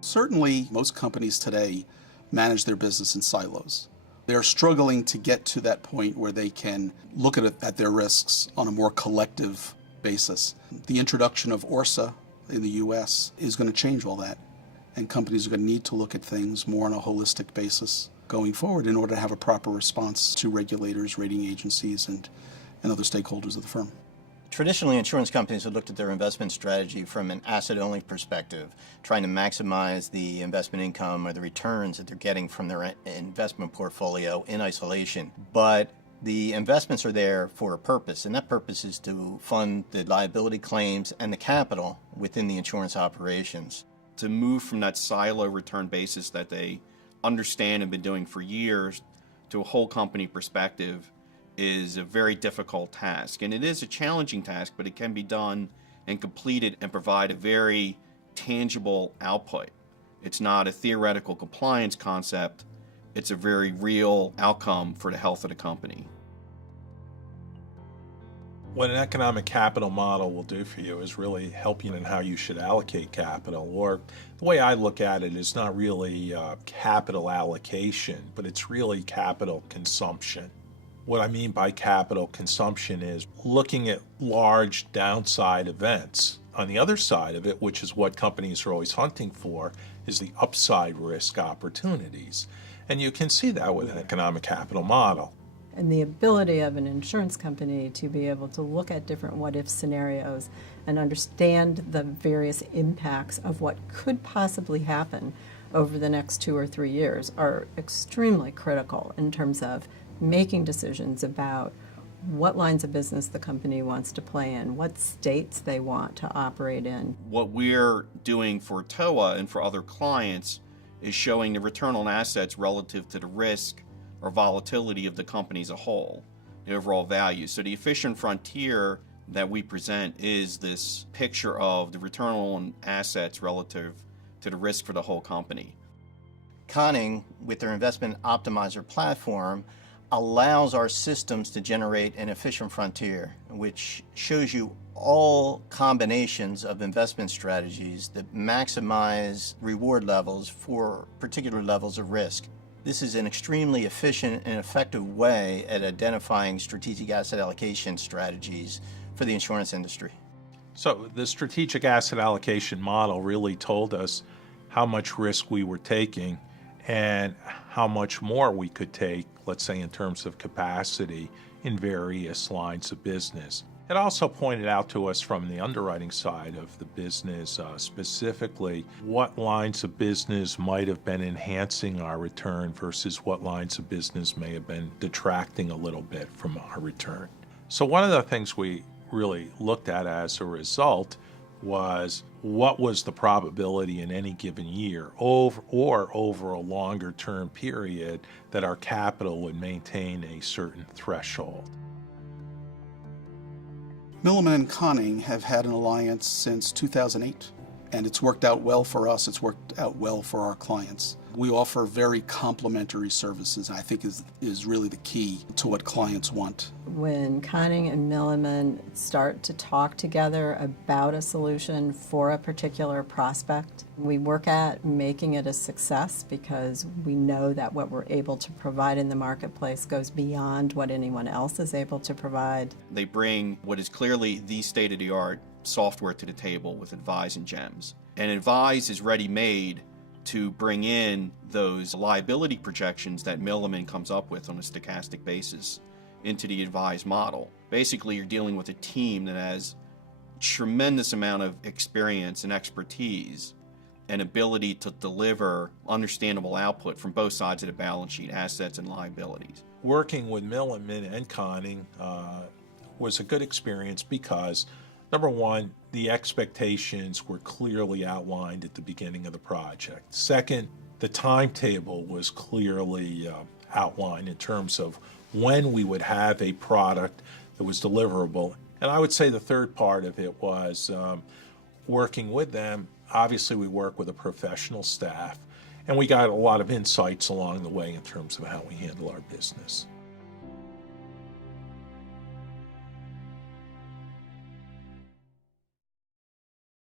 Certainly, most companies today manage their business in silos. They're struggling to get to that point where they can look at their risks on a more collective basis. The introduction of ORSA in the US is going to change all that, and companies are going to need to look at things more on a holistic basis going forward in order to have a proper response to regulators, rating agencies, and other stakeholders of the firm. Traditionally, insurance companies have looked at their investment strategy from an asset-only perspective, trying to maximize the investment income or the returns that they're getting from their investment portfolio in isolation. But the investments are there for a purpose, and that purpose is to fund the liability claims and the capital within the insurance operations. To move from that silo return basis that they understand and been doing for years to a whole company perspective is a very difficult task. And it is a challenging task, but it can be done and completed and provide a very tangible output. It's not a theoretical compliance concept. It's a very real outcome for the health of the company. What an economic capital model will do for you is really help you in how you should allocate capital. Or the way I look at it is not really capital allocation, but it's really capital consumption. What I mean by capital consumption is looking at large downside events. On the other side of it, which is what companies are always hunting for, is the upside risk opportunities. And you can see that with an economic capital model. And the ability of an insurance company to be able to look at different what-if scenarios and understand the various impacts of what could possibly happen over the next 2 or 3 years are extremely critical in terms of making decisions about what lines of business the company wants to play in, what states they want to operate in. What we're doing for TOA and for other clients is showing the return on assets relative to the risk or volatility of the company as a whole, the overall value. So the efficient frontier that we present is this picture of the return on assets relative to the risk for the whole company. Conning, with their investment optimizer platform, allows our systems to generate an efficient frontier, which shows you all combinations of investment strategies that maximize reward levels for particular levels of risk. This is an extremely efficient and effective way at identifying strategic asset allocation strategies for the insurance industry. So the strategic asset allocation model really told us how much risk we were taking and how much more we could take, let's say in terms of capacity, in various lines of business. It also pointed out to us from the underwriting side of the business, specifically what lines of business might have been enhancing our return versus what lines of business may have been detracting a little bit from our return. So one of the things we really looked at as a result was what was the probability in any given year over a longer term period that our capital would maintain a certain threshold. Milliman and Conning have had an alliance since 2008, and it's worked out well for us. It's worked out well for our clients. We offer very complementary services, I think is really the key to what clients want. When Conning and Milliman start to talk together about a solution for a particular prospect, we work at making it a success because we know that what we're able to provide in the marketplace goes beyond what anyone else is able to provide. They bring what is clearly the state-of-the-art software to the table with Advise and GEMS. And Advise is ready-made to bring in those liability projections that Milliman comes up with on a stochastic basis into the Advise model. Basically, you're dealing with a team that has tremendous amount of experience and expertise and ability to deliver understandable output from both sides of the balance sheet, assets and liabilities. Working with Milliman and Conning was a good experience because, number one, the expectations were clearly outlined at the beginning of the project. Second, the timetable was clearly outlined in terms of when we would have a product that was deliverable. And I would say the third part of it was working with them. Obviously, we work with a professional staff, and we got a lot of insights along the way in terms of how we handle our business.